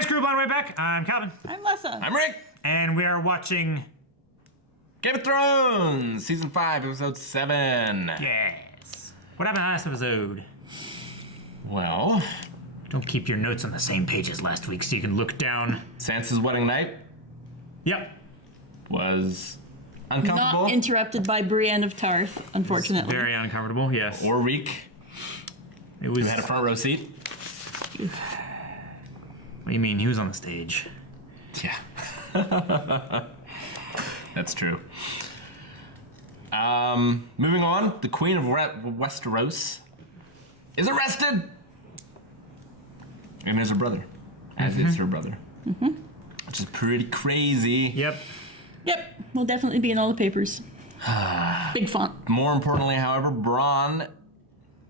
guys, Group on the way back. I'm Calvin. I'm Lessa. I'm Rick. And we are watching Game of Thrones, Season 5, Episode 7. Yes. What happened last episode? Well, Don't keep your notes on the same page as last week so you can look down. Sansa's wedding night Yep. was uncomfortable. Not interrupted by Brienne of Tarth, unfortunately. Very uncomfortable, yes. or Reek, It who was. had a front row seat. What do you mean? He was on the stage. Yeah. That's true. Moving on, the Queen of Westeros is arrested. And is her brother. As is her brother. Which is pretty crazy. Yep. Yep, will definitely be in all the papers. Big font. More importantly, however, Bronn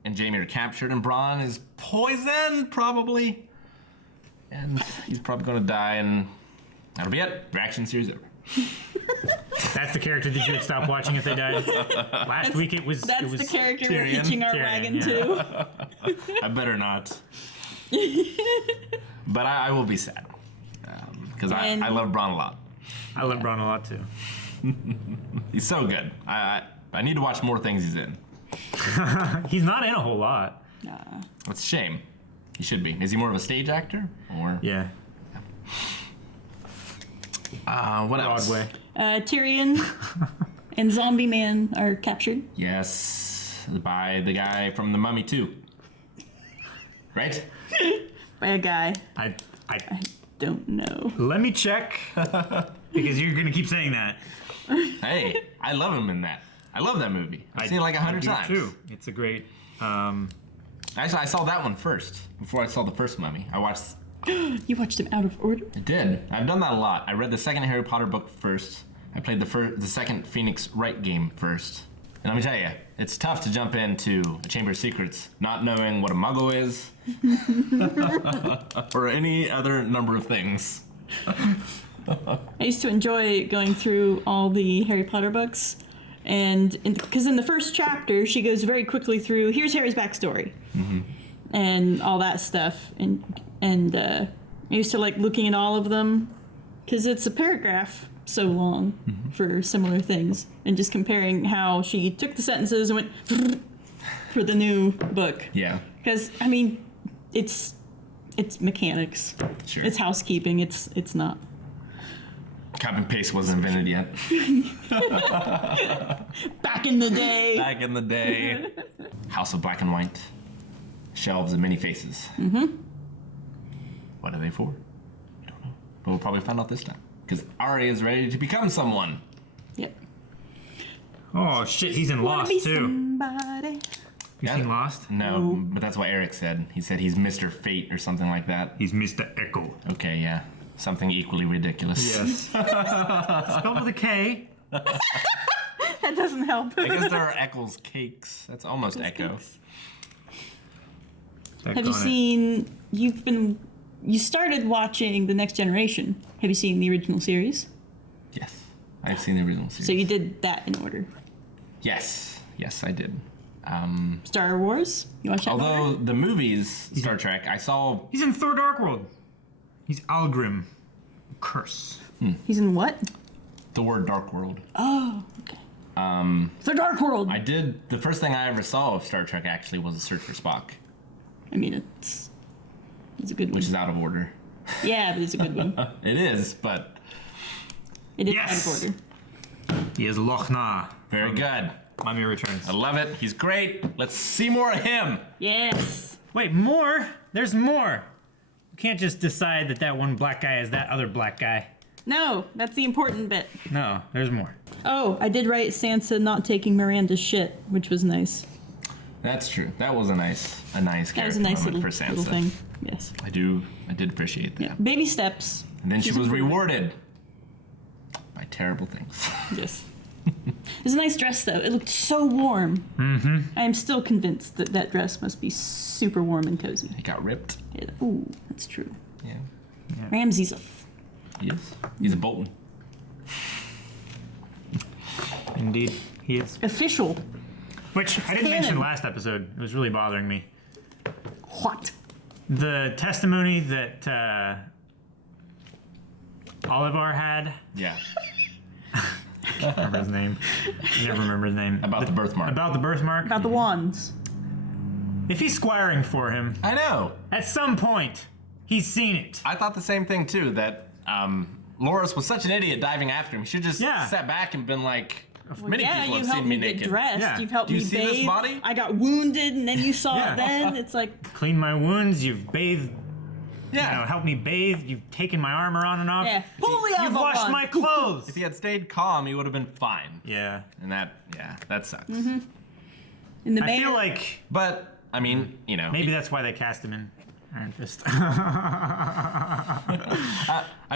and Jaime are captured, and Bronn is poisoned, probably. And he's probably going to die, and that'll be it. Reaction series over. That's the character that you would stop watching if they died. Last week it was. That's it was the character we're Tyrion. hitching our Tyrion, wagon yeah. to. I better not. But I will be sad. Because I love Bronn a lot. I love Bronn a lot too. He's so good. I need to watch more things he's in. He's not in a whole lot. That's a shame. He should be. Is he more of a stage actor? Or Yeah. what else? Broadway. Tyrion and Zombie Man are captured. Yes, by the guy from The Mummy 2. Right? By a guy. I Don't know. let me check because you're gonna keep saying that. Hey, I love him in that. I love that movie. I've seen it like 100 I do times. too. It's a great. Actually, I saw that one first before I saw the first Mummy. You watched him out of order? I did. I've done that a lot. I read the second Harry Potter book first. I played the second Phoenix Wright game first. And let me tell you, it's tough to jump into a Chamber of Secrets not knowing what a Muggle is or any other number of things. I used to enjoy going through all the Harry Potter books, and because in the first chapter she goes very quickly through here's Harry's backstory and all that stuff, and I used to like looking at all of them because it's a paragraph so long for similar things, and just comparing how she took the sentences and went for the new book. Yeah. Because I mean, it's mechanics. Sure. It's housekeeping. It's not. Copy and paste wasn't invented yet. Back in the day. Back in the day. House of Black and White. Shelves of many faces. What are they for? I don't know. But we'll probably find out this time. Because Arya is ready to become someone. Yep. Oh shit, he's in Wanna Lost be too. somebody. You seen Lost? No, but that's what Eric said. He said he's Mr. Fate or something like that. He's Mr. Echo. Okay, yeah. Something equally ridiculous. Yes. Spelled with a K. That doesn't help. I guess there are Eccles cakes. That's almost Echo. Have you seen? You started watching The Next Generation. Have you seen the original series? Yes. I've seen the original series. So you did that in order. Yes. Yes, I did. Star Wars. You watched that in Although order? the movies, Star Trek, I saw... He's in Thor: Dark World. He's Algrim. Curse. He's in what? Thor: Dark World. Oh, okay. The Dark World. I did... The first thing I ever saw of Star Trek, actually, was A Search for Spock. I mean, it's a good one. Which is out of order. Yeah, but it's a good one. It is, but... It is Yes! out of order. He is Loch Na. Very good. Mummy Returns. I love it. He's great. Let's see more of him. Yes. Wait, more? There's more. You can't just decide that that one black guy is that other black guy. No, that's the important bit. No, there's more. Oh, I did write Sansa not taking Miranda's shit, which was nice. That's true. That was a nice character That was a nice moment little, for Sansa. little thing. Yes. I did appreciate that. Yeah. Baby steps. And then she She's was improving. rewarded by terrible things. Yes. It was a nice dress, though. It looked so warm. Mm-hmm. I am still convinced that that dress must be super warm and cozy. He got ripped. Ooh, that's true. Yeah. Ramsay's He is. He's a Bolton. Indeed, he is. official. Which I didn't canon. mention last episode. It was really bothering me. What? The testimony that Olivar had. Yeah. Can't remember his name. Never remember his name. About the birthmark. About the birthmark. About the wands. If he's squiring for him, I know. at some point, he's seen it. I thought the same thing too. That Loras was such an idiot diving after him. He should just sat back and been like, many Yeah, people you have helped seen me me get naked. dressed. Yeah. You've helped Do you me see bathe. this body? I got wounded, and then you saw Yeah. it. Then it's like, Cleaned my wounds. You've bathed. Yeah. You know, helped me bathe. You've taken my armor on and off. yeah, pull the You've elbow washed on. my clothes. If he had stayed calm, he would have been fine. Yeah. And that sucks. In the I feel like But I mean, you know, maybe that's why they cast him in Iron Fist. I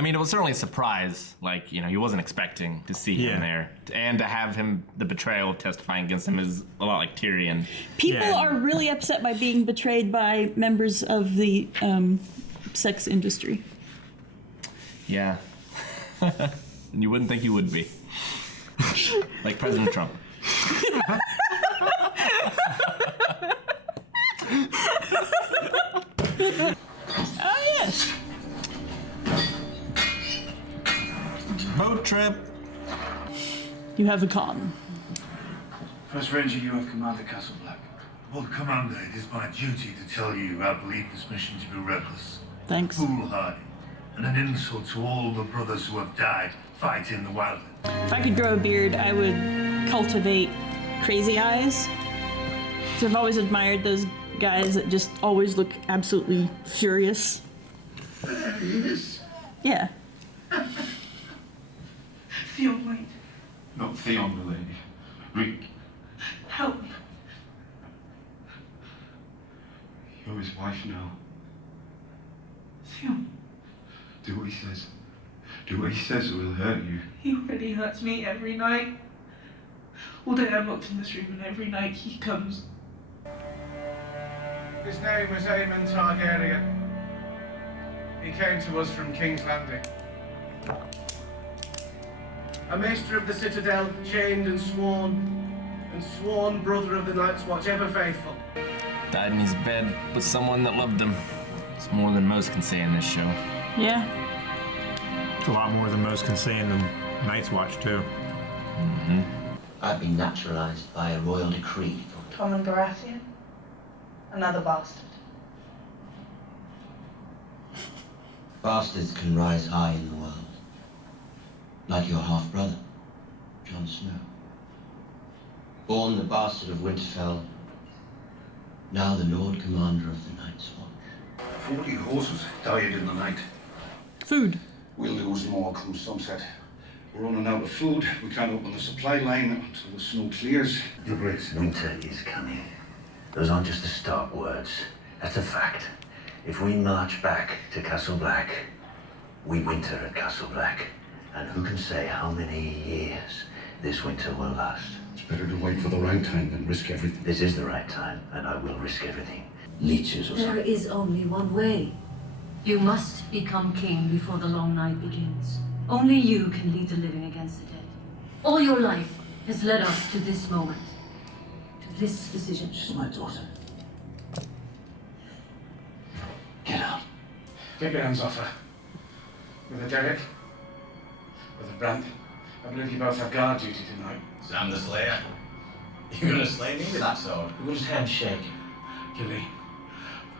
mean, it was certainly a surprise. Like, you know, he wasn't expecting to see him there, and to have him, the betrayal of testifying against him, is a lot like Tyrion. people Yeah. are really upset by being betrayed by members of the sex industry. Yeah. And you wouldn't think he would be. Like President Trump. Oh yes. Boat trip. You have a con. First Ranger, you have commanded Castle Black. Well, Commander, it is my duty to tell you I believe this mission to be reckless, Thanks. foolhardy, and an insult to all the brothers who have died fighting the wildlands. If I could grow a beard, I would cultivate crazy eyes. So I've always admired those guys that just always look absolutely furious. Yes. Yeah. Theon, wait. Not Theon, the lady. Rick. Help. You're his wife now. Theon, Do what he says. Do what he says or he'll hurt you. he already hurts me every night. All day I'm locked in this room, and every night he comes. His name was Aemon Targaryen. He came to us from King's Landing. A maester of the Citadel, chained and sworn brother of the Night's Watch, ever faithful. Died in his bed with someone that loved him. It's more than most can say in this show. Yeah. It's a lot more than most can say in the Night's Watch, too. I've been naturalized by a royal decree. Tommen Baratheon, another bastard. Bastards can rise high in the world. Like your half-brother, Jon Snow. Born the bastard of Winterfell, now the Lord Commander of the Night's Watch. 40 horses died in the night. Food. We'll lose more come sunset. We're running out of food. We can't open the supply line until the snow clears. The great Winter is coming. Those aren't just the start words. That's a fact. If we march back to Castle Black, we winter at Castle Black. And who can say how many years this winter will last? It's better to wait for the right time than risk everything. This is the right time, and I will risk everything. Leeches or There something. is only one way. You must become king before the long night begins. Only you can lead the living against the dead. All your life has led us to this moment, to this decision. She's my daughter. Get out. Take your hands off her. With a Derek, with a Brand. I believe you both have guard duty tonight. I'm the Slayer. You're gonna slay me with that sword? We'll just handshake. Gilly,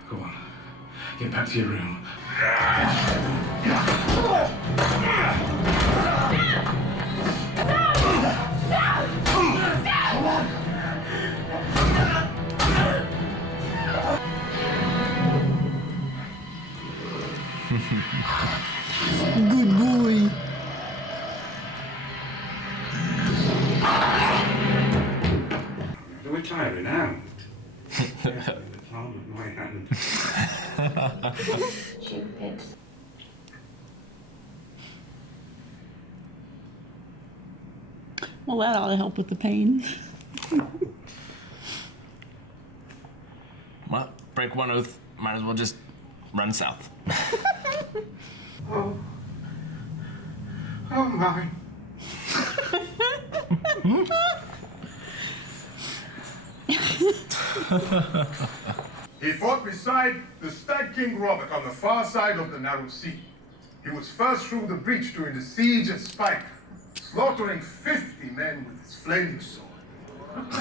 go on. Get back to your room. Good boy. We're tiring out. The palm of my hand. Stupid. Well, that ought to help with the pain. Well, break one oath. Might as well just run south. Oh. Oh my. He fought beside the Stag King Robert on the far side of the Narrow Sea. He was first through the breach during the siege at Spike, slaughtering 50 men with his flaming sword.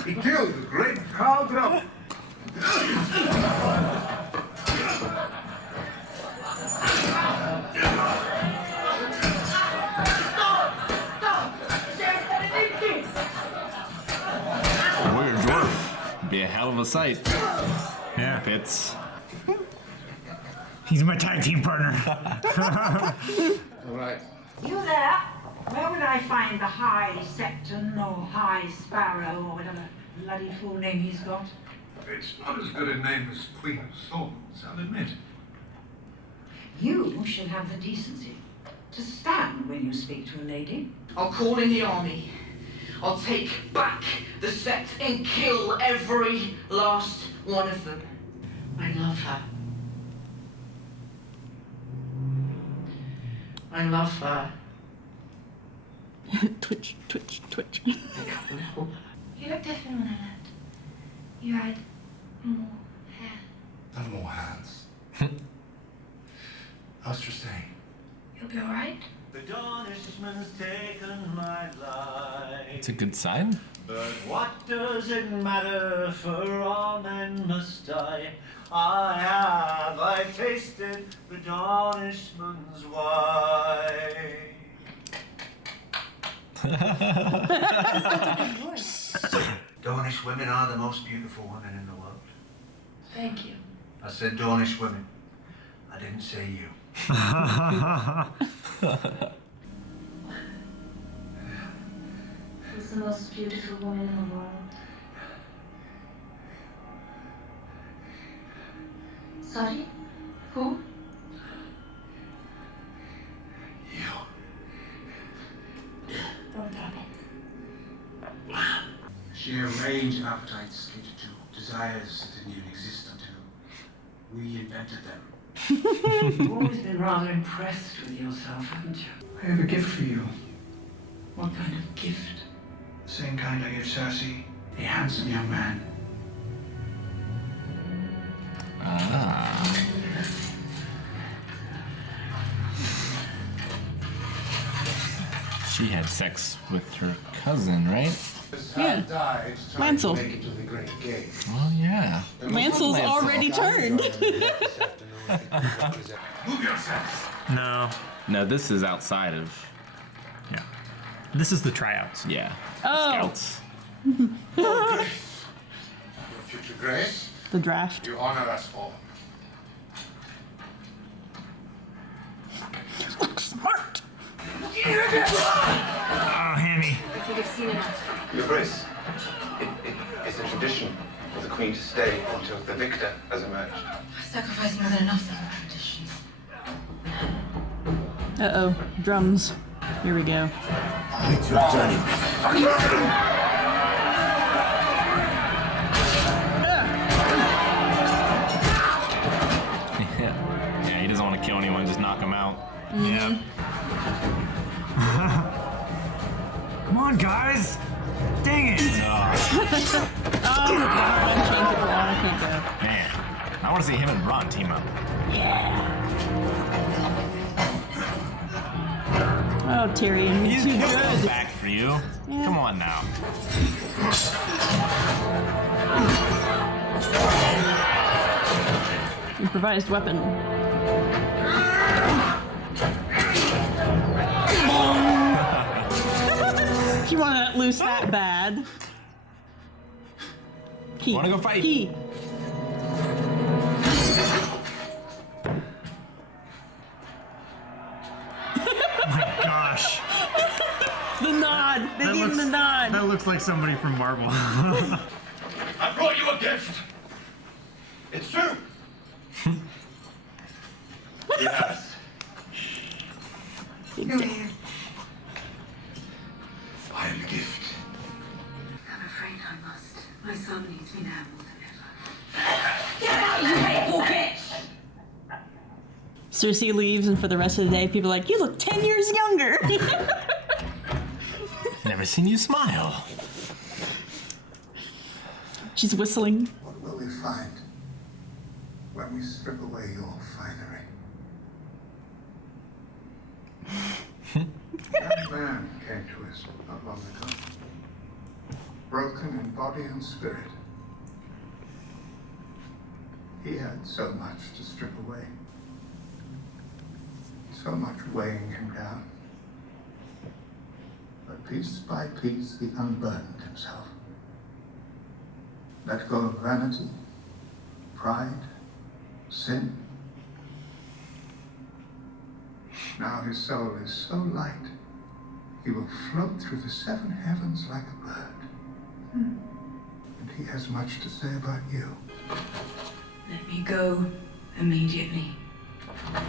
He killed a great Khal. Warrior dwarf. Be a hell of a sight. Yeah. It's. He's my tag team partner. All right. You there? Where would I find the High Septon or High Sparrow or whatever bloody full name he's got? It's not as good a name as Queen of Thorns, I'll admit. You should have the decency to stand when you speak to a lady. I'll call in the army. I'll take back the Sept and kill every last one of them. I love her. I love her. Twitch, twitch, twitch. You looked different when I left. You had more hair. And more hands. How's Cersei? You'll be alright? The Dornishman's taken my life. It's a good sign. But what does it matter, for all men must die. I've tasted the Dornishman's wine. Dornish women are the most beautiful women in the world. Thank you. I said Dornish women. I didn't say you. Who's the most beautiful woman in the world? Sorry? Who? You. Don't drop it. Sheer range of appetites catered to desires that didn't even exist until we invented them. You've always been rather impressed with yourself, haven't you? I have a gift for you. What kind of gift? The same kind I gave Cersei. A handsome young man. Ah. She had sex with her cousin, right? Yeah. Mansell. Oh, yeah. Mansell's already turned. Move yourself. No. No, this is outside of. Yeah. This is the tryouts. Yeah. Oh. Scouts. Your future grace, The draft. you honor us all. Smart. Oh, Hammy. I think I've seen enough. Your Grace, it's a tradition for the Queen to stay until the victor has emerged. I sacrificed more than enough of the traditions. Uh-oh. Drums. Here we go. It's your journey. Yeah, he doesn't want to kill anyone, just knock him out. Yeah. Come on, guys! Dang it! Oh, God. Change it along. I can't go. Man, I want to see him and Bronn team up. Oh, Tyrion, you're too good. Back for you. Come on now. Improvised weapon. If you want to loose that bad. Key. Wanna go fight? Key. Gosh. The nod. They gave him the nod. That looks like somebody from Marvel. I brought you a gift. It's true. Yes. I am the gift. I'm afraid I must. My son needs me now more than ever. Get out, you hateful bitch! Cersei leaves, and for the rest of the day, people are like, you look 10 years younger. Never seen you smile. She's whistling. What will we find when we strip away your finery? man came to us not long ago. Broken in body and spirit. He had so much to strip away. So much weighing him down. But piece by piece, he unburdened himself. Let go of vanity, pride, sin. Now his soul is so light, he will float through the 7 heavens like a bird. And he has much to say about you. Let me go immediately.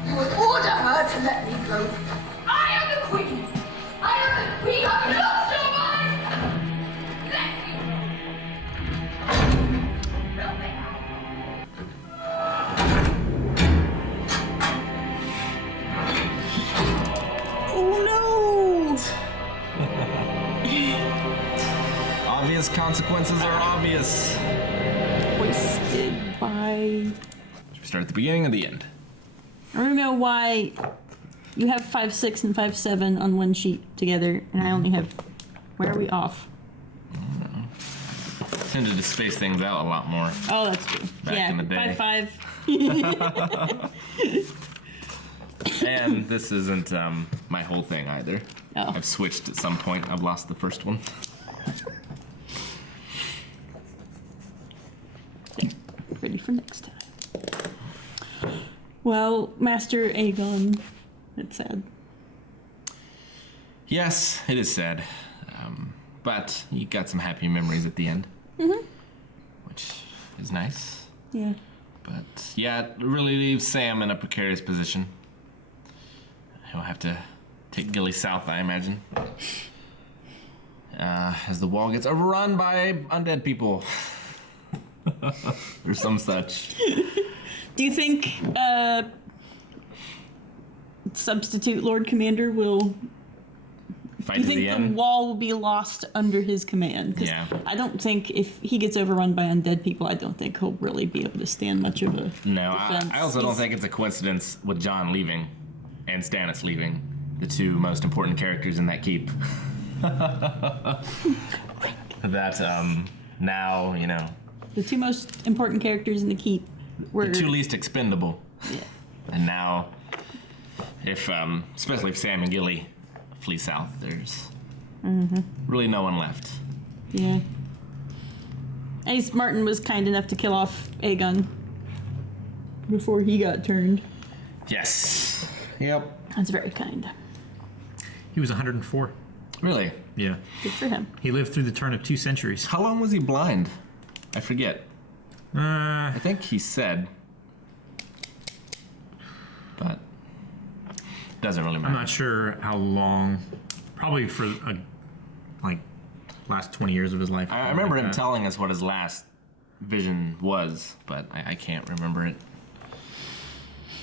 You would order her to let me go. I am the queen! I am the queen! I've lost your mind! Let me go! Help me. Oh no! Obvious consequences are obvious. Wasted by... Should we start at the beginning or the end? I don't know why you have 5-6 and 5-7 on one sheet together, and I only have... Where are we off? Tended to space things out a lot more. Oh, that's true. Back in the day. 5-5. And this isn't my whole thing either. Oh. I've switched at some point. I've lost the first one. Ready for next time. Well, Master Aegon, that's sad. Yes, it is sad. But you got some happy memories at the end. Mm-hmm. Which is nice. Yeah. But yeah, it really leaves Sam in a precarious position. He'll have to take Gilly south, I imagine. As the wall gets overrun by undead people. Or some such. Do you think substitute Lord Commander will... Fight do you to think the the end? wall will be lost under his command? 'Cause Yeah. I don't think if he gets overrun by undead people, I don't think he'll really be able to stand much of a No, defense. I also don't think it's a coincidence with Jon leaving and Stannis leaving, the two most important characters in that keep. That now, you know, The two most important characters in the keep were... the two least expendable. Yeah. And now, if especially if Sam and Gilly flee south, there's really no one left. Yeah. Ace Martin was kind enough to kill off Aegon before he got turned. Yes. Yep. That's very kind. He was 104. Really? Yeah. Good for him. He lived through the turn of 2 centuries. How long was he blind? I forget. I I think he said. But doesn't really matter. I'm not sure how long. Probably for last 20 years of his life. I remember him telling us what his last vision was, but I can't remember it.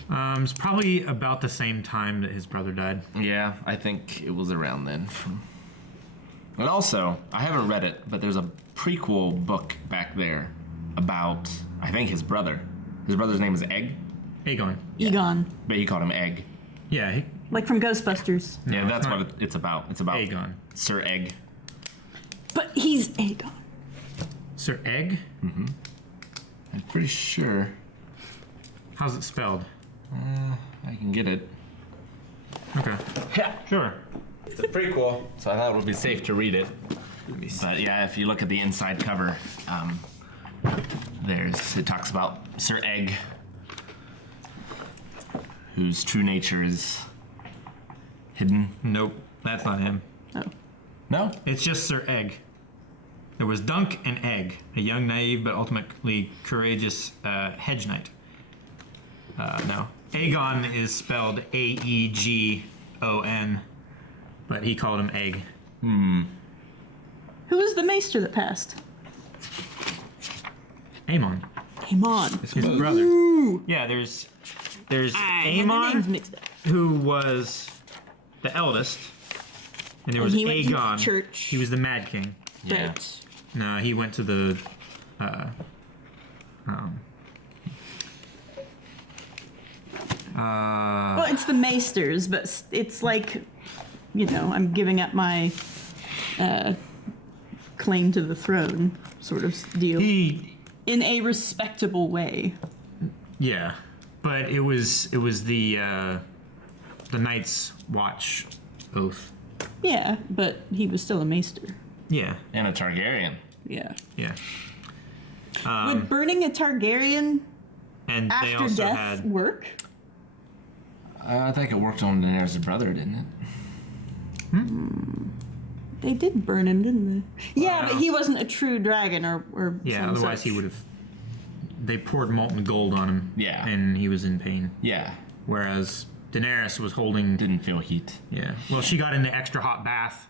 It's probably about the same time that his brother died. Yeah, I think it was around then. And also, I haven't read it, but there's a prequel book back there about, I think, his brother. His brother's name is Egg? Aegon. Egon. But he called him Egg. Yeah. Like from Ghostbusters. Yeah, No, that's it's what it's about. It's about Aegon. Sir Egg. But he's Aegon. Sir Egg? Mm-hmm. I'm pretty sure. How's it spelled? I can get it. Okay. Yeah. Sure. It's a prequel, so I thought it would be safe to read it. But yeah, if you look at the inside cover, it talks about Sir Egg, whose true nature is hidden. Nope, that's not him. Oh. No? It's just Sir Egg. There was Dunk and Egg, a young, naive, but ultimately courageous hedge knight. No. Aegon is spelled A-E-G-O-N, but he called him Egg. Who was the maester that passed? Aemon. Aemon. His brother. Ooh. Yeah, there's I had the names Aemon, mixed up. who was the eldest, and there was he went to Aegon. church. He was the Mad King. Yeah. Right. No, he went to the. Well, it's the maesters, but it's like I'm giving up my claim to the throne sort of deal. In a respectable way. Yeah, but it was the Night's Watch oath. Yeah, but he was still a maester. Yeah. And a Targaryen. Yeah. Yeah. Would burning a Targaryen and they after also death had work? I think it worked on Daenerys' brother, didn't it? They did burn him, didn't they? Yeah, but he wasn't a true dragon or Yeah, some otherwise such. he would have. They poured molten gold on him. Yeah. And he was in pain. Yeah. Whereas Daenerys was holding. Didn't feel heat. Yeah. Well, she got in the extra hot bath,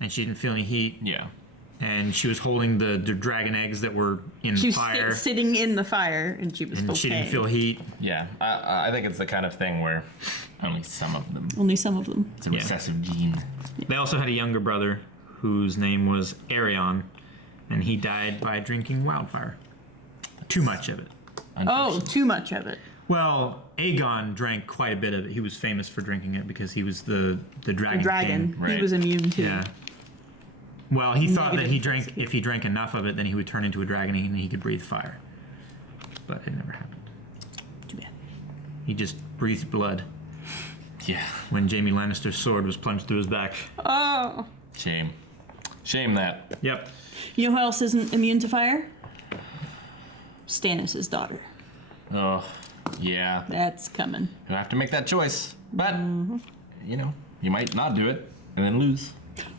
and she didn't feel any heat. Yeah. And she was holding the dragon eggs that were in She was fire. sitting in the fire, and she was and full she didn't pain. feel heat. Yeah. I think it's the kind of thing where only some of them. Only some of them. It's a recessive gene. They also had a younger brother whose name was Arya, and he died by drinking wildfire. Too much of it. Oh, too much of it. Well, Aegon drank quite a bit of it. He was famous for drinking it because he was the dragon. The dragon. King. He was immune to. Yeah. Well, he thought that Negative if he drank enough of it, then he would turn into a dragon and he could breathe fire. But it never happened. Too bad. He just breathed blood. Yeah. When Jaime Lannister's sword was plunged through his back. Oh. Shame. Shame that. Yep. You know who else isn't immune to fire? Stannis' daughter. Oh, yeah. That's coming. You'll have to make that choice. But, you might not do it and then lose.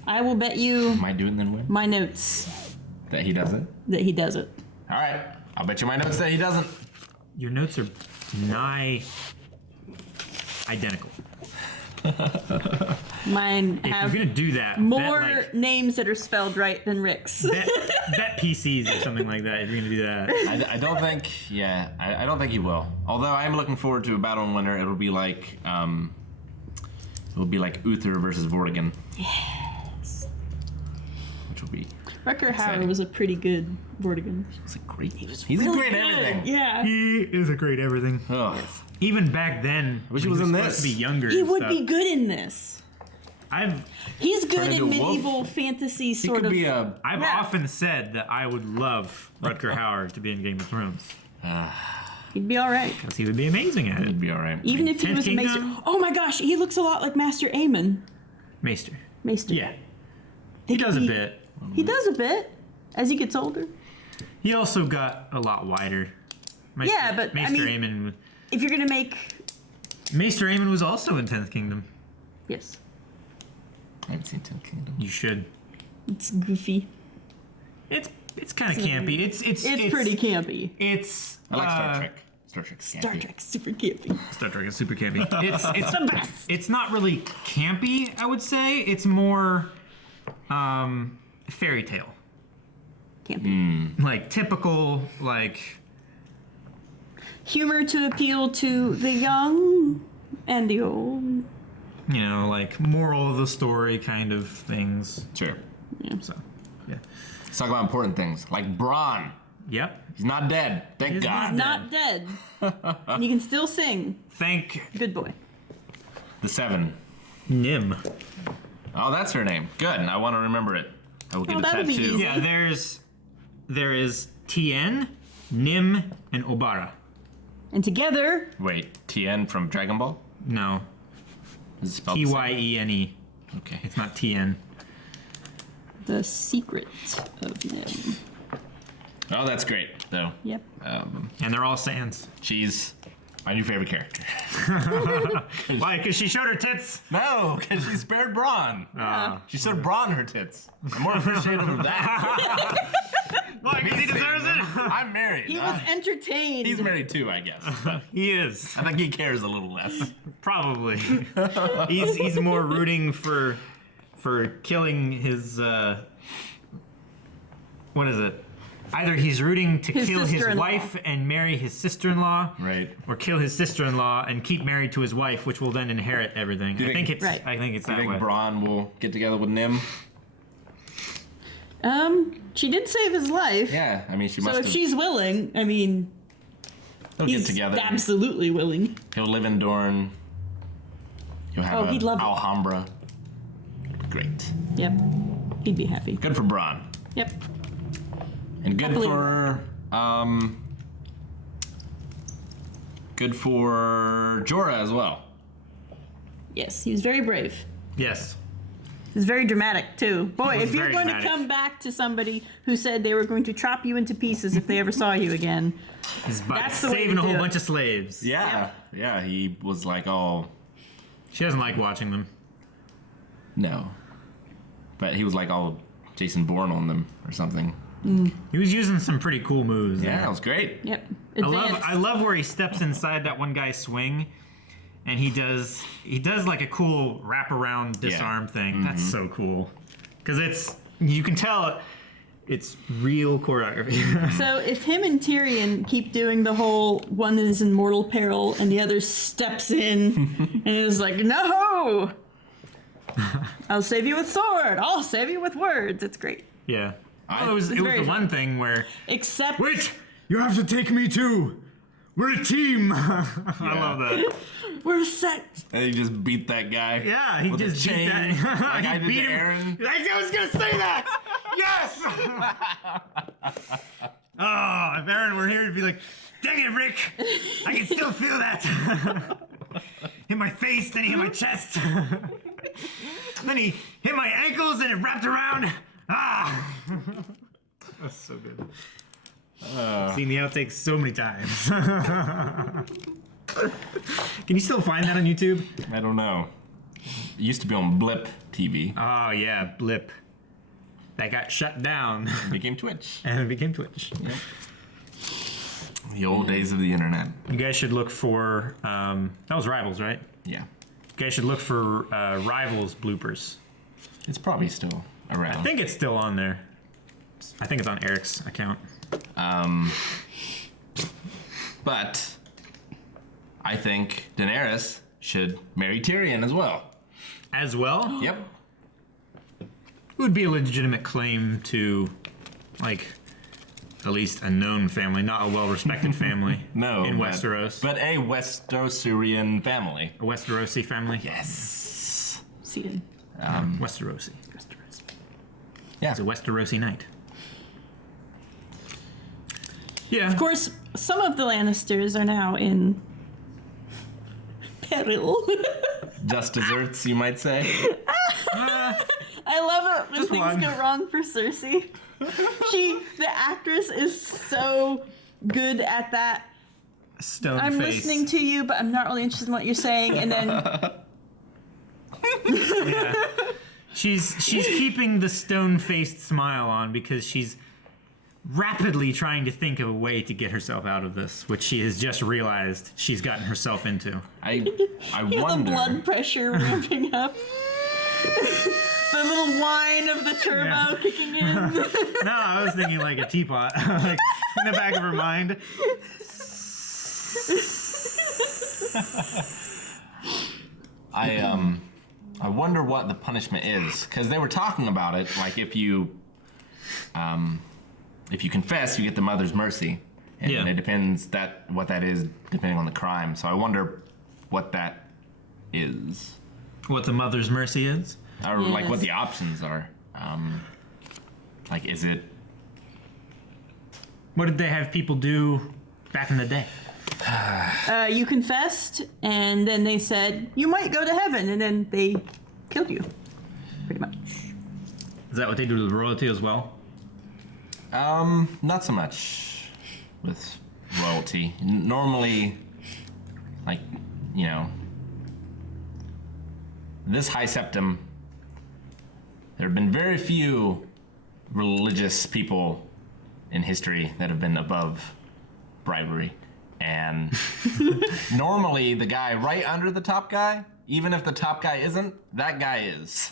I will bet you Might do it and then win. my notes That he doesn't? that he does it. All right. I'll bet you my notes that he doesn't. Your notes are nigh identical. Mine If have you're gonna do that, more names that are spelled right than Rick's. bet PCs or something like that. If you're gonna do that, I don't think. Yeah, I don't think he will. Although I am looking forward to a battle in winter. It'll be like Uther versus Vortigern. Yes. Which will be. Rutger Hauer was a pretty good Vortigern. He's a great. He's really a great good. everything. Yeah. he is a great everything. Ugh. Even back then, I wish he when was in supposed this. to be younger. He and would stuff, be good in this. He's good Turned in into a wolf? medieval fantasy sort could of. be a. I've often said that I would love Rutger Hauer to be in Game of Thrones. He'd be all right. Because he would be amazing at it. He'd be all right. Even if he Tenth was a maester. Kingdom? Oh my gosh, he looks a lot like Master Aemon. Maester. Maester. Yeah. He does a bit. He does a bit as he gets older. He also got a lot wider. Yeah, but, I Maester mean- Aemon. If you're gonna make. Maester Aemon was also in 10th Kingdom. Yes. I haven't seen 10th Kingdom. You should. It's goofy. It's kind of campy. It's pretty campy. It's. I like Star Trek. Star Trek's Star campy. Trek's super campy. Star Trek is super campy. It's the best. It's not really campy, I would say. It's more fairy tale. Campy. Like typical, like Humor to appeal to the young and the old. like moral of the story kind of things. Sure. Yeah. So, yeah. Let's talk about important things like Bronn. Yep. He's not dead. Thank He's God. Not dead. And you can still sing. Thank Good boy. The Seven. Nim. Oh, that's her name. Good. I want to remember it. I will get a that'll be tattoo. easy. Yeah, there is Tien, Nim, and Obara. And together. Wait, Tien from Dragon Ball? No. Is it spelled the same? Tyene. Okay. It's not Tien. The secret of Nim. Oh, that's great, though. Yep. And they're all Sans. She's my new favorite character. Why? Because she showed her tits? No, because she spared Bronn. She showed Bronn her tits. I'm more appreciative of that. Why? Because he deserves it? I'm married. He was entertained. He's married too, I guess. But He is. I think he cares a little less. Probably. he's more rooting for killing his what is it? Either he's rooting to His kill his sister-in-law. wife and marry his sister-in-law, Right. or kill his sister-in-law and keep married to his wife, which will then inherit everything. you I think think- it's Right. I think it's Do you that think way. Bronn will get together with Nim? She did save his life. Yeah, I mean, she So must if have. she's willing, I mean, They'll get he's together. absolutely willing. He'll live in Dorne. He'll have Oh, he'd love it. Alhambra. Great. Yep. He'd be happy. Good for Bronn. Yep. And good for Jorah as well. Yes, he was very brave. Yes. It was very dramatic, too. Boy, if you're going dramatic. to come back to somebody who said they were going to chop you into pieces if they ever saw you again, that's the way to saving a whole do bunch it. of slaves. Yeah. Yeah, he was like, oh... She doesn't like watching them. No. But he was like all Jason Bourne on them or something. He was using some pretty cool moves. Yeah, there. it was great. Yep. I love where he steps inside that one guy's swing, and he does like a cool wraparound disarm thing. That's so cool, because you can tell it's real choreography. So if him and Tyrion keep doing the whole one is in mortal peril and the other steps in and is like, no, I'll save you with sword, I'll save you with words. It's great. Yeah. It was the one thing where... Except... Wait! You have to take me too! We're a team! I love that. We're set! And he just beat that guy. Yeah, he with just a chain, beat that. like I did beat to him. Aaron. I was gonna say that! Yes! Oh, if Aaron were here, he'd be like, dang it, Rick! I can still feel that! Hit my face, then he hit my chest. Then he hit my ankles, and it wrapped around. Ah! That's so good. I've seen the outtakes so many times. Can you still find that on YouTube? I don't know. It used to be on Blip TV. Oh, yeah, Blip. That got shut down. It became Twitch. And it became Twitch. Yep. The old days of the internet. You guys should look for... that was Rivals, right? Yeah. You guys should look for Rivals bloopers. It's probably still around. I think it's still on there. I think it's on Eric's account. But I think Daenerys should marry Tyrion as well. As well? Yep. It would be a legitimate claim to, like, at least a known family, not a well-respected family. No. In Westeros. But a Westerosian family. A Westerosi family? Yes. See it. Westerosi. Yeah. It's a Westerosi night. Yeah. Of course, some of the Lannisters are now in peril. Just desserts, you might say. I love it when things go wrong for Cersei. The actress is so good at that. Stone I'm face. listening to you, but I'm not really interested in what you're saying, and then yeah. She's keeping the stone-faced smile on because she's rapidly trying to think of a way to get herself out of this, which she has just realized she's gotten herself into. I the wonder. blood pressure ramping up. The little whine of the turbo kicking in. No, I was thinking like a teapot, like in the back of her mind. I wonder what the punishment is, because they were talking about it. Like if you confess, you get the mother's mercy, and it depends what that is depending on the crime. So I wonder what that is. What the mother's mercy is, or like what the options are. Like, is it? What did they have people do back in the day? You confessed, and then they said, you might go to heaven, and then they killed you. Pretty much. Is that what they do to the royalty as well? Not so much with royalty. Normally, like, you know, this High Septim, there have been very few religious people in history that have been above bribery. And normally the guy right under the top guy, even if the top guy isn't, that guy is.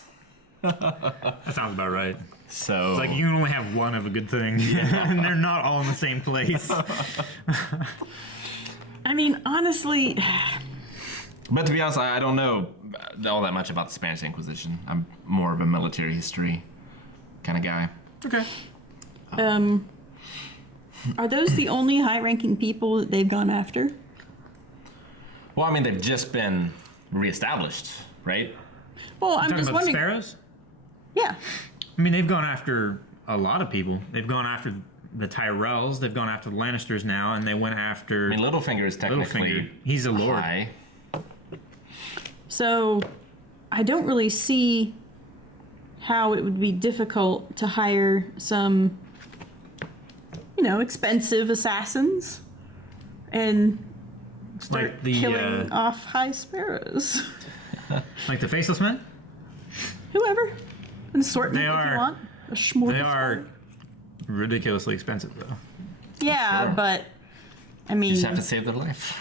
That sounds about right. So it's like you can only have one of a good thing, and they're not all in the same place. I mean, honestly. But to be honest, I don't know all that much about the Spanish Inquisition. I'm more of a military history kind of guy. Okay. Are those the only high-ranking people that they've gone after? Well, I mean, they've just been reestablished, right? Well, I'm talking just about wondering. the Sparrows? Yeah. I mean, they've gone after a lot of people. They've gone after the Tyrells. They've gone after the Lannisters now, and they went after. I mean, Littlefinger is technically He's a lord. high. So, I don't really see how it would be difficult to hire some, expensive assassins and start killing off high sparrows. Like the Faceless Men? Whoever. An assortment if you want. A smorgasbord. They are ridiculously expensive, though. Yeah, but I mean, You just have to save their life.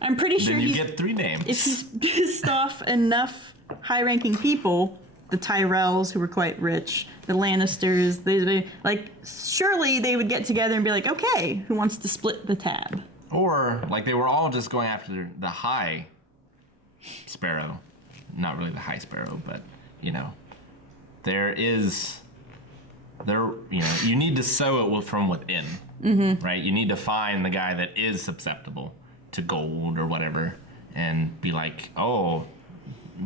I'm pretty sure Then you he's, get 3 names. if he's pissed off enough high-ranking people, the Tyrells, who were quite rich, the Lannisters, they surely they would get together and be like, okay, who wants to split the tab? Or, like, they were all just going after the high Sparrow. Not really the high Sparrow, but, you need to sow it from within, right? You need to find the guy that is susceptible to gold or whatever and be like, oh,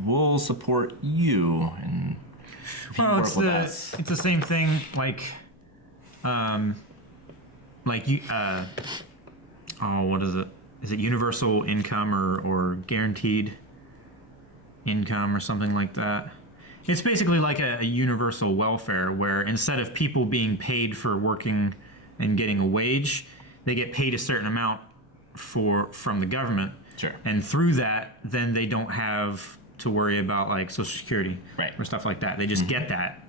we'll support you and if you work with us. It's the same thing, what is it? Is it universal income or guaranteed income or something like that? It's basically like a universal welfare where instead of people being paid for working and getting a wage, they get paid a certain amount from the government. Sure. And through that, then they don't have to worry about like Social Security or stuff like that. They just get that.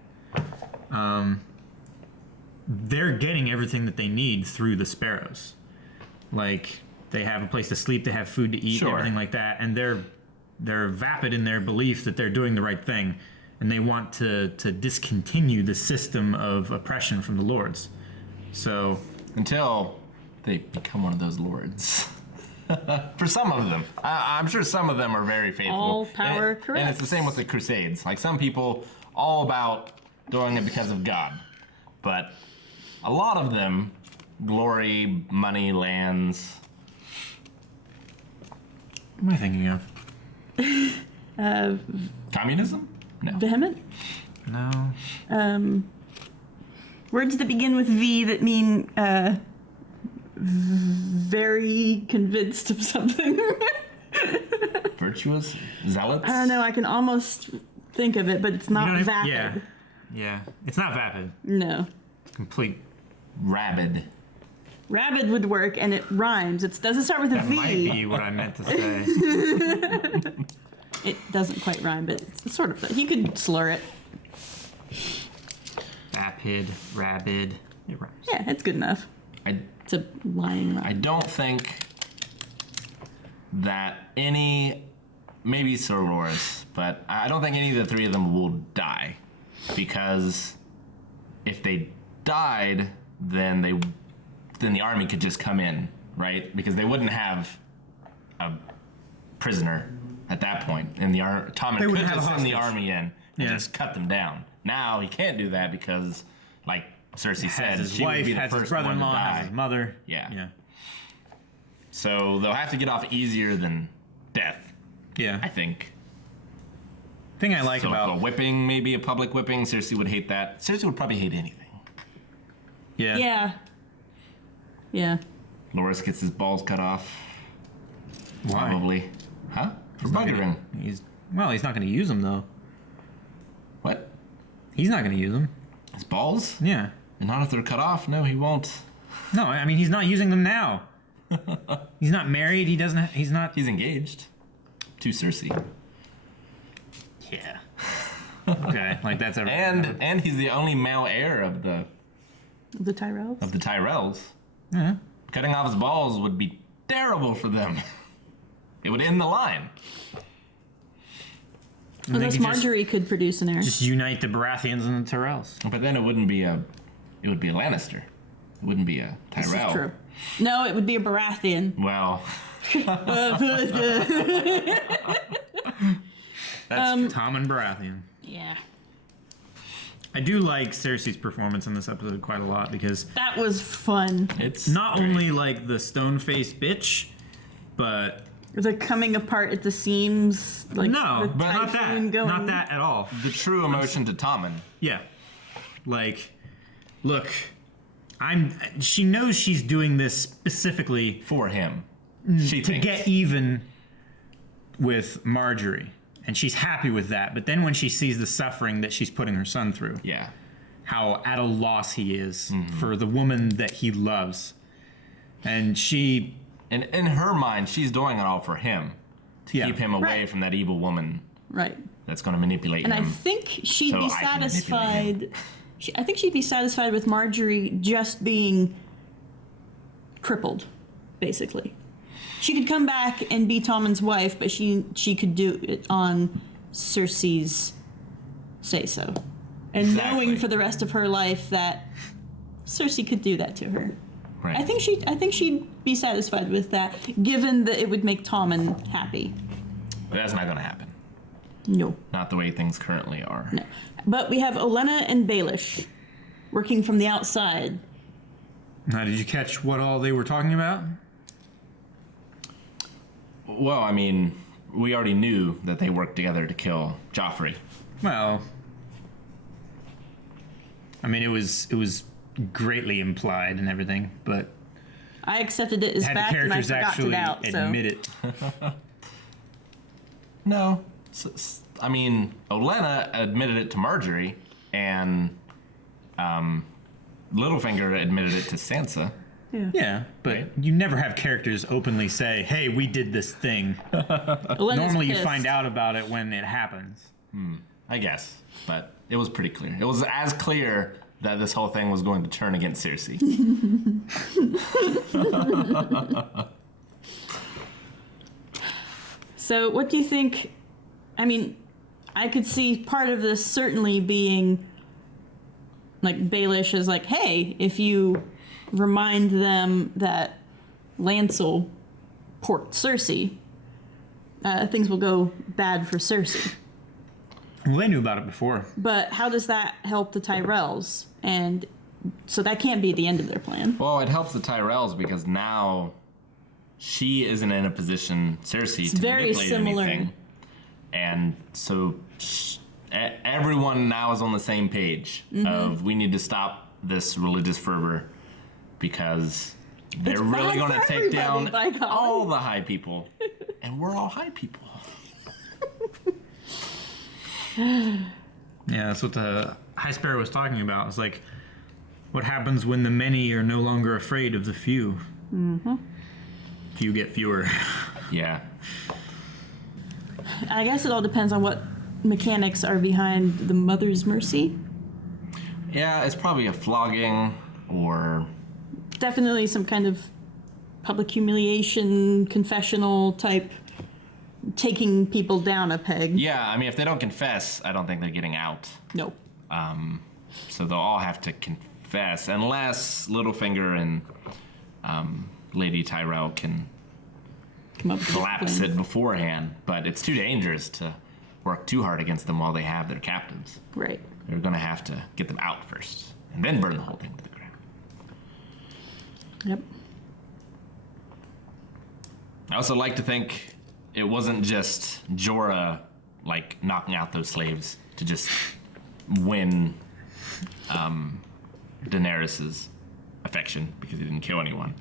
They're getting everything that they need through the Sparrows. Like they have a place to sleep, they have food to eat, everything like that, and they're vapid in their belief that they're doing the right thing, and they want to discontinue the system of oppression from the lords. So until they become one of those lords. For some of them. I'm sure some of them are very faithful. All power correct. And it's the same with the Crusades. Like some people, all about doing it because of God. But a lot of them, glory, money, lands. What am I thinking of? Communism? No. Vehement? No. Words that begin with V that mean very convinced of something. Virtuous? Zealots? I don't know, I can almost think of it, but it's not vapid. Yeah. It's not vapid. No. It's complete. Rabid. Rabid would work, and it rhymes. It doesn't start with a V. That might be what I meant to say. It doesn't quite rhyme, but it's sort of. You could slur it. Vapid, rabid. It rhymes. Yeah, it's good enough. It's a lying rhyme. I don't think that maybe Sir Loras, but I don't think any of the 3 of them will die. Because if they died, then the army could just come in, right? Because they wouldn't have a prisoner at that point. And Tommen could just send the army in and just cut them down. Now he can't do that because, like Cersei said, his she wife, would be the has first his brother-in-law, one to die. has his mother. Yeah. So they'll have to get off easier than death. Yeah. I think. Thing I like about a whipping, maybe a public whipping. Cersei would hate that. Cersei would probably hate anything. Yeah. Loras gets his balls cut off. Why? Probably. Huh? For buggering. He's not going to use them though. What? He's not going to use them. His balls? Yeah. And not if they're cut off. No, he won't. No, I mean he's not using them now. He's not married. He's not. He's engaged to Cersei. Yeah. Okay, like that's a. And he's the only male heir of the Tyrells. Of the Tyrells. Yeah. Cutting off his balls would be terrible for them. It would end the line. Unless Marjorie could produce an heir. Just unite the Baratheons and the Tyrells. But then it would be a Lannister. It wouldn't be a Tyrell. This is true. No, it would be a Baratheon. Well. That's Tom and Baratheon. Yeah. I do like Cersei's performance in this episode quite a lot because that was fun. It's not only like the stone-faced bitch, but The coming apart at the seams, like no, the but not that. typhoon going. Not that at all. The true emotion to Tommen. Yeah. Like, look, she knows she's doing this specifically for him. To get even with Marjorie. And she's happy with that. But then when she sees the suffering that she's putting her son through. Yeah. How at a loss he is for the woman that he loves. And she... And in her mind, she's doing it all for him. To keep him away from that evil woman. Right. That's going to manipulate and him. I think she'd so be I can manipulate satisfied. him. I think she'd be satisfied with Marjorie just being crippled, basically. She could come back and be Tommen's wife, but she could do it on Cersei's say-so. And knowing for the rest of her life that Cersei could do that to her. Right. I think she'd be satisfied with that, given that it would make Tommen happy. But that's not going to happen. No. Not the way things currently are. No. But we have Olenna and Baelish working from the outside. Now, did you catch what all they were talking about? Well, I mean, we already knew that they worked together to kill Joffrey. Well, I mean, it was greatly implied and everything, but I accepted it as had fact the and I characters forgot actually it out. admit it. No. I mean, Olenna admitted it to Marjorie, and Littlefinger admitted it to Sansa. Yeah, but you never have characters openly say, "Hey, we did this thing." Normally, you find out about it when it happens. I guess, but it was pretty clear. It was as clear that this whole thing was going to turn against Cersei. So, what do you think? I mean, I could see part of this certainly being like Baelish is like, hey, if you remind them that Lancel porked Cersei, things will go bad for Cersei. Well, they knew about it before. But how does that help the Tyrells? And so that can't be the end of their plan. Well, it helps the Tyrells because now she isn't in a position, Cersei, to very manipulate similar. anything. And so everyone now is on the same page of we need to stop this religious fervor because they're really going to take down all the high people. And we're all high people. Yeah, that's what the High Sparrow was talking about. It's like, what happens when the many are no longer afraid of the few? Mm-hmm. Few get fewer. Yeah. I guess it all depends on what mechanics are behind the Mother's Mercy. Yeah, it's probably a flogging or... Definitely some kind of public humiliation, confessional type, taking people down a peg. Yeah, I mean, if they don't confess, I don't think they're getting out. No. So they'll all have to confess, unless Littlefinger and Lady Tyrell can collapse it beforehand. But it's too dangerous to work too hard against them while they have their captives. Right. They're going to have to get them out first, and then burn the whole thing to the ground. Yep. I also like to think it wasn't just Jorah, like, knocking out those slaves to just win Daenerys' affection because he didn't kill anyone,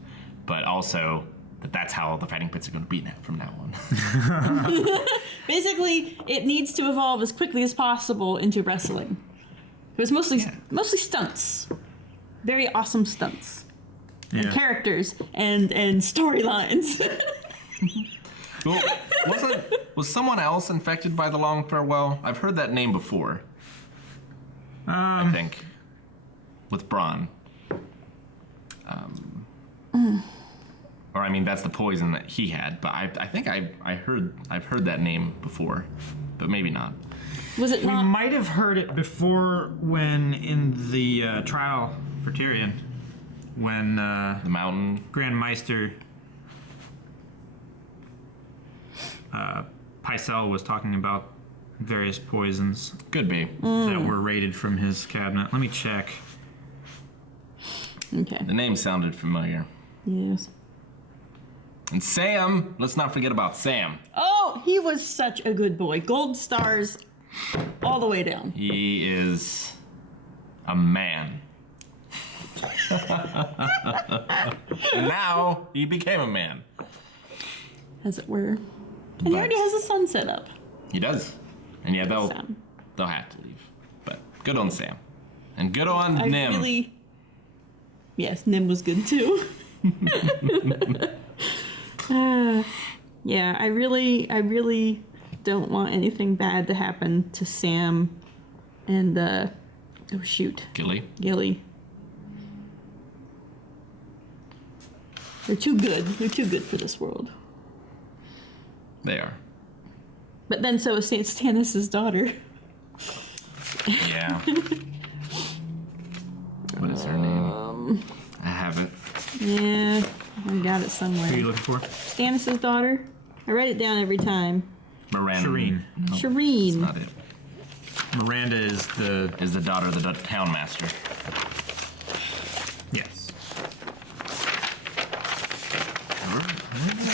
but also that's how the fighting pits are going to be now from now on. Basically, it needs to evolve as quickly as possible into wrestling. It was mostly stunts, very awesome stunts, and characters and storylines. Well, was someone else infected by the Long Farewell? I've heard that name before. I think with Bronn. Or I mean, that's the poison that he had. But I think I've heard that name before, but maybe not. Was it not? We might have heard it before when in the trial for Tyrion, when the Mountain Grand Maester Pycelle was talking about various poisons. Could be. That were raided from his cabinet. Let me check. Okay. The name sounded familiar. Yes. And Sam, let's not forget about Sam. Oh, he was such a good boy. Gold stars all the way down. He is a man. And now he became a man. As it were. And he already has a son set up. He does. And yeah, they'll have to leave. But good on Sam. And good on Nim. Yes, Nim was good too. Yeah, I really don't want anything bad to happen to Sam and Gilly. They're too good. They're too good for this world. They are. But then so is Stannis' daughter. Yeah. What is her name? I have it. Yeah, I got it somewhere. Who are you looking for? Stannis' daughter. I write it down every time. Miranda. Shireen. Nope, Shireen. That's not it. Miranda is the daughter of the town master. Yes.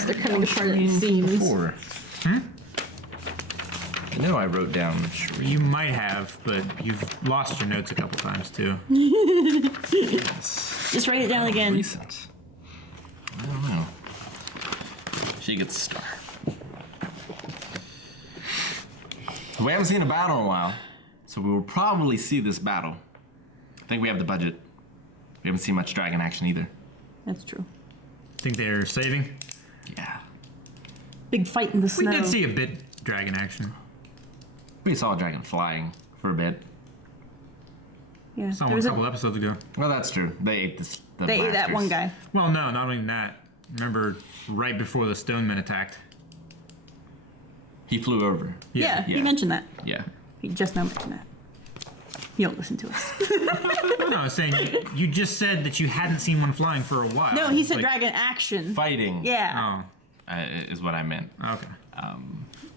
They're cutting apart at the seams. I know I wrote down Shireen. You might have, but you've lost your notes a couple times too. Just write it down again. Recent. I don't know. She gets a star. We haven't seen a battle in a while, so we will probably see this battle. I think we have the budget. We haven't seen much dragon action either. That's true. Think they're saving? Yeah. Big fight in the snow. We did see a bit dragon action. We saw a dragon flying for a bit. Yeah. Saw one a couple episodes ago. Well, that's true. They ate the They ate that one guy. Well, no, not only that. Remember, right before the Stonemen attacked. He flew over. Yeah, he mentioned that. Yeah. He just now mentioned that. You don't listen to us. No, I was saying, you just said that you hadn't seen one flying for a while. No, he said dragon action. Fighting. Yeah. Is what I meant. Okay.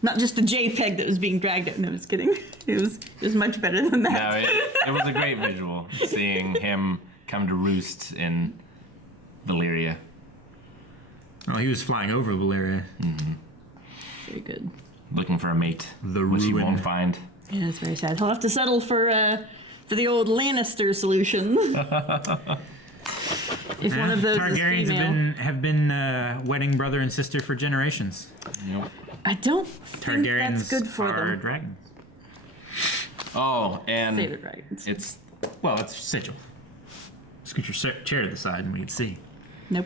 Not just a JPEG that was being dragged out. No, I'm just kidding. It was much better than that. No, it was a great visual seeing him come to roost in Valyria. Oh, he was flying over Valyria. Mm-hmm. Very good. Looking for a mate, which he won't find. Yeah, it's very sad. He'll have to settle for the old Lannister solution. If one of those Targaryens is female. have been wedding brother and sister for generations. Yep. I don't think that's good for are them. dragons. Oh, and Say the dragons. it's sigil. Scoot your chair to the side and we can see. Nope.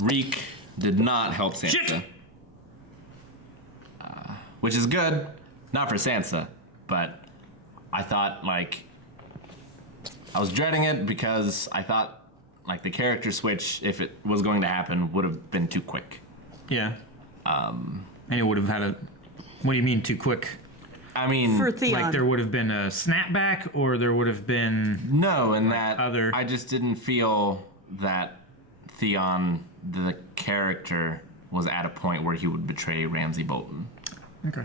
Reek did not help Sansa. Shit! Which is good, not for Sansa, but I thought I was dreading it because I thought the character switch, if it was going to happen, would have been too quick. Yeah. And it would have had a. What do you mean too quick? I mean, for Theon. Like there would have been a snapback, or there would have been I just didn't feel that Theon, the character, was at a point where he would betray Ramsay Bolton. Okay.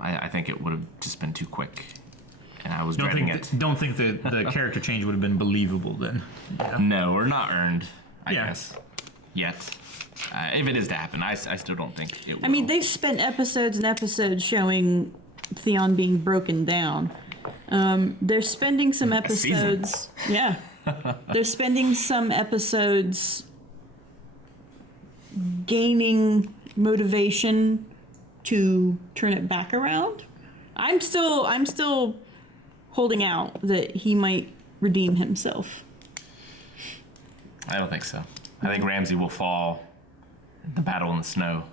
I think it would have just been too quick, and I was dreading it. Don't think the character change would have been believable then. Yeah. No, or not earned, I guess. Yet. If it is to happen, I still don't think it will. I mean, they've spent episodes and episodes showing Theon being broken down. They're spending some episodes. Yeah. They're spending some episodes gaining motivation to turn it back around. I'm still holding out that he might redeem himself. I don't think so. I think Ramsay will fall in the battle in the snow.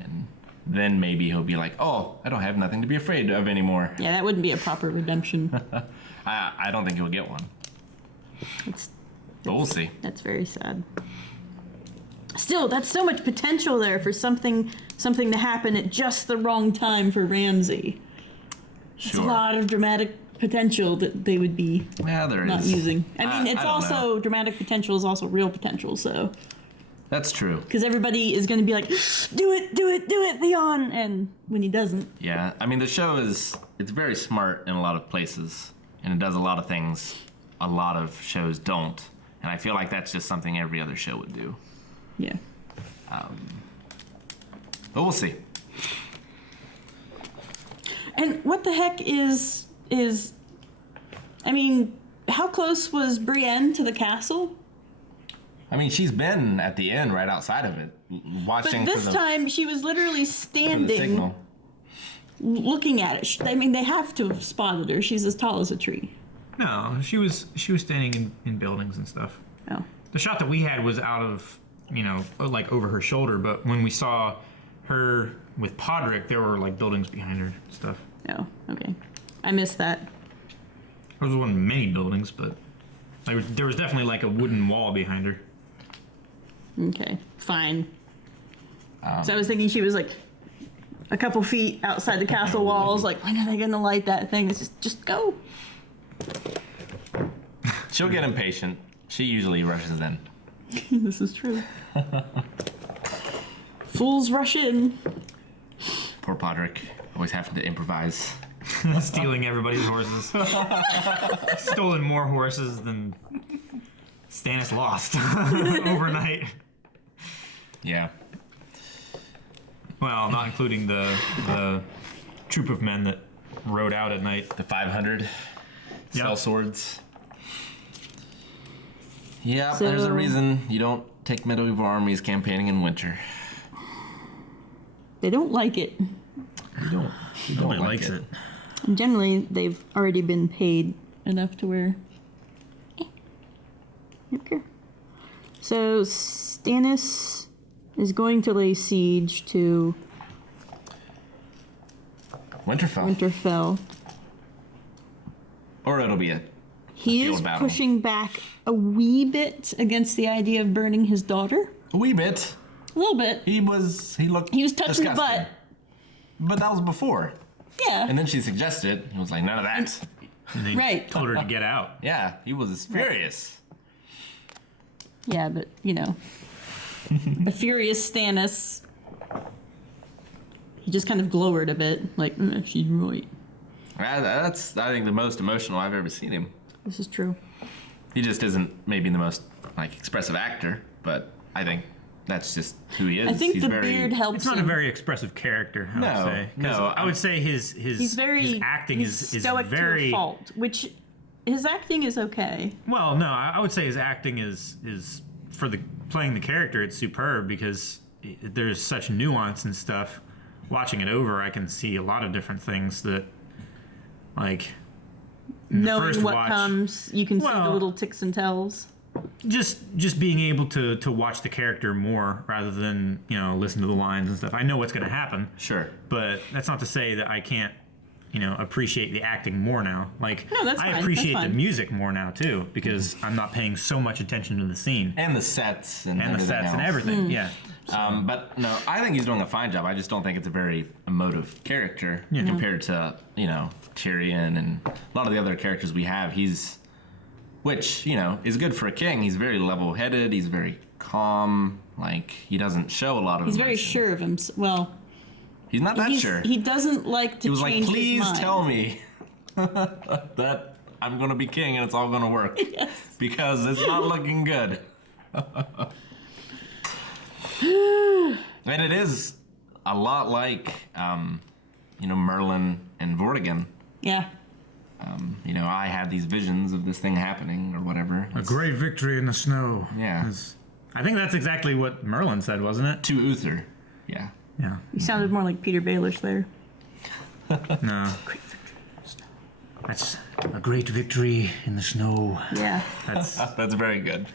And then maybe he'll be like, oh, I don't have nothing to be afraid of anymore. Yeah, that wouldn't be a proper redemption. I don't think he'll get one. But we'll see. That's very sad. Still, that's so much potential there for something to happen at just the wrong time for Ramsay. It's a lot of dramatic potential that they would be not using. I mean, it's also dramatic potential is also real potential, so. That's true. Because everybody is going to be like, do it, Theon, and when he doesn't. Yeah, I mean, the show it's very smart in a lot of places, and it does a lot of things a lot of shows don't. And I feel like that's just something every other show would do. Yeah. But we'll see. And what the heck is I mean, how close was Brienne to the castle? I mean, she's been at the inn right outside of it, watching. But this time, she was literally standing, looking at it. I mean, they have to have spotted her. She's as tall as a tree. No, she was standing in buildings and stuff. Oh. The shot that we had was out of, like over her shoulder, but when we saw her with Podrick, there were like buildings behind her and stuff. Oh, okay. I missed that. There wasn't many buildings, but there was definitely like a wooden wall behind her. Okay, fine. So I was thinking she was like a couple feet outside the castle walls. Like, when are they gonna light that thing? It's just go. She'll get impatient. She usually rushes in. This is true. Fools rush in. Poor Podrick, always having to improvise. Stealing everybody's horses. Stolen more horses than Stannis lost overnight. Yeah. Well, not including the troop of men that rode out at night. The 500 cell swords. Yeah, So- there's a reason you don't take medieval armies campaigning in winter. They don't like it. You don't Nobody like likes it. And generally, they've already been paid enough to where. Okay. So Stannis is going to lay siege to Winterfell. Or it'll be a He field is battle. pushing back a wee bit against the idea of burning his daughter. A wee bit. A little bit. He was touching the butt. But that was before. Yeah. And then she suggested it. He was like, none of that. And they Right. told her to get out. Yeah, he was furious. Yeah, but a furious Stannis. He just kind of glowered a bit, like, she's right. That's, I think, the most emotional I've ever seen him. This is true. He just isn't maybe the most expressive actor, but I think that's just who he is. I think He's the very, beard helps It's not him. a very expressive character, I would say. 'Cause no. I would say his He's very his acting he's is stoic very to a fault, which his acting is okay. well. No, I would say his acting is for the playing the character. It's superb because there's such nuance and stuff. Watching it over, I can see a lot of different things that, like, in the Knowing first what watch, comes, you can see the Well- little ticks and tells. just being able to watch the character more rather than listen to the lines and stuff. I know what's going to happen. Sure. But that's not to say that I can't appreciate the acting more now. Like, No, that's I fine. appreciate That's the fine. music more now too because I'm not paying so much attention to the scene And the sets and and the everything sets and else. everything. Yeah. But no, I think he's doing a fine job. I just don't think it's a very emotive character compared to Tyrion and a lot of the other characters we have. Which is good for a king. He's very level-headed. He's very calm. Like, he doesn't show a lot of He's very emotion. sure of himself. Well, He's not that sure. he doesn't like to He was like, change his please mind. tell me that I'm going to be king and it's all going to work. Yes. Because it's not looking good. And it is a lot like, Merlin and Vortigern. Yeah. I had these visions of this thing happening or whatever. A great victory in the snow. Yeah. I think that's exactly what Merlin said, wasn't it? To Uther. Yeah. Yeah. You sounded more like Peter Baelish there. No. That's a great victory in the snow. Yeah. That's very good.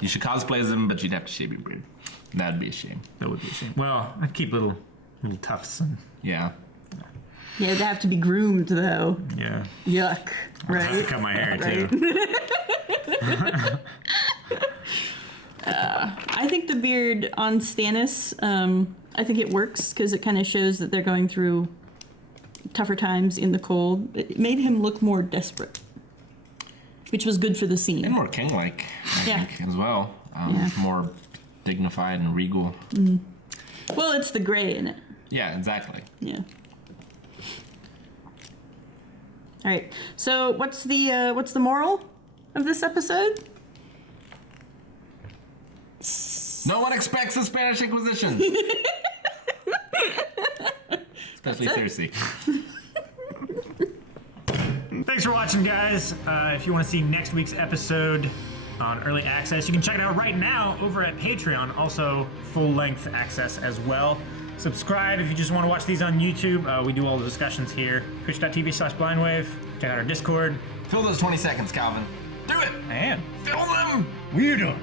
You should cosplay as him, but you'd have to shave your beard. That'd be a shame. That would be a shame. Well, I'd keep little tufts and Yeah. Yeah, it'd have to be groomed though. yeah. Yuck. I'd have to Right. cut my hair Right. too. I think the beard on Stannis, I think it works because it kind of shows that they're going through tougher times in the cold. It made him look more desperate, which was good for the scene. And more king-like, I think, as well. Yeah. More dignified and regal. Well, it's the gray in it. Yeah, exactly. Yeah. All right. So what's the moral? of this episode. No one expects the Spanish Inquisition. Especially Cersei. Thanks for watching, guys. If you want to see next week's episode on early access, you can check it out right now over at Patreon. Also, full-length access as well. Subscribe if you just want to watch these on YouTube. We do all the discussions here. Twitch.tv/blindwave. Check out our Discord. Fill those 20 seconds, Calvin. Do it! I am. Fill them! What are you doing?